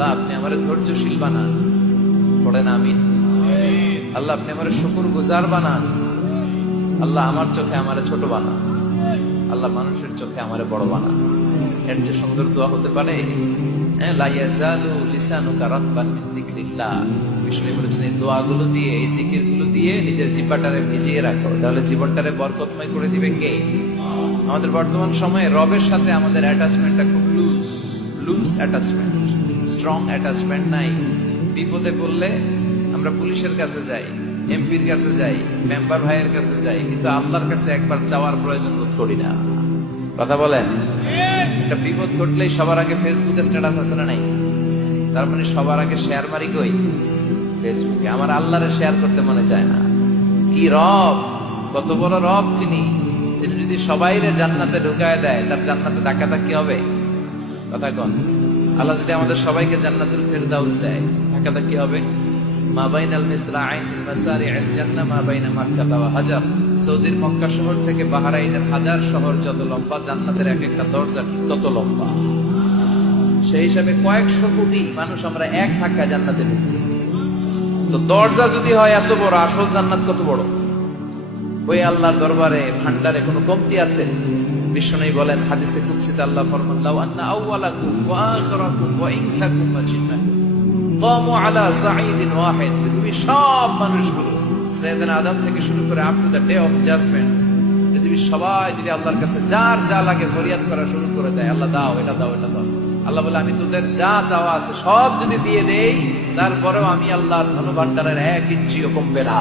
আল্লাহ আপনি আমার ধৈর্যশীল বানান। পড়েন আমিন। আল্লাহ আপনি আমার শুকুর গুজার বানান। আল্লাহ আমার চোখে আমারে ছোট বানান। আল্লাহ মানুষের চোখে আমারে বড় বানান। এর চেয়ে সুন্দর দোয়া হতে পারে বলেছেন এই দোয়াগুলো দিয়ে এই জিকিরগুলো দিয়ে নিজের ভিজিয়ে রাখো। তাহলে জীবনটারে বরকতময় করে দিবে কে? আমাদের বর্তমান সময়ে রবের সাথে আমাদের অ্যাটাচমেন্টটা খুব loose loose attachment strong attachment নাই। বিপদে পড়লে আমরা পুলিশের কাছে যাই, এমপির কাছে যাই মেম্বার ভাইয়ের কাছে যাই, কিন্তু আল্লাহর কাছে একবার চাওয়ার প্রয়োজন বোধ করি না। কথা বলেন? একটা বিপদ ঘটলেই সবার আগে ফেসবুকে স্ট্যাটাস আছে না নাই? তার মানে সবার আগে শেয়ার মারি কই? ফেসবুকে আমার আল্লাহরে শেয়ার করতে মনে চায় না। কি রব? কত বড় রব যিনি। তিনি যদি সবাইরে জান্নাতে ঢুকায় দেয়, তার জান্নাতে ডাকাটা কি হবে? কথা কন। আল্লাহ যদি আমাদের সবাইকে জান্নাতুল ফেরদাউস দেয় টাকাটা কি হবে? মা বাইনাল মিসরাইন মিন মাসারি'আল জান্নাহ, মা বাইনা মাক্কা ওয়া হাজার। সৌদির মক্কা শহর থেকে বাহরাইনের হাজার শহর যত লম্বা, জান্নাতের এক একটা দরজা তত লম্বা। সেই হিসাবে কয়েকশো কোটি মানুষ আমরা এক ধাক্কা জান্নাতে ঢুকি। তো দরজা যদি হয় এত বড়, আসল জান্নাত কত বড়? ওই আল্লাহর দরবারে ভান্ডারে কোনো কমতি আছে? বিষ্ণুই বলেন, হাদিসে কুৎসিত আল্লাহ ফরমান, লাউ আন্না আউওয়ালাকুম ওয়া আখিরাকুম ওয়া ইনসাকুম ওয়া জিন্নাকুম কামু আলা সাঈদিন ওয়াহিদ। পৃথিবীর সব মানুষগুলো, সাইয়েদনা আদম থেকে শুরু করে up to the day of judgment, পৃথিবীর সবাই যদি আল্লাহর কাছে যার যা লাগে ফরিয়াদ করা শুরু করে দেয়, আল্লাহ, দাও, এটা দাও এটা দাও। আল্লাহ বলে, আমি তোদের যা চাওয়া আছে সব যদি দিয়ে দেই, তারপরেও আমি আল্লাহর ধনভাণ্ডারের এক ইঞ্চিও কমবে না।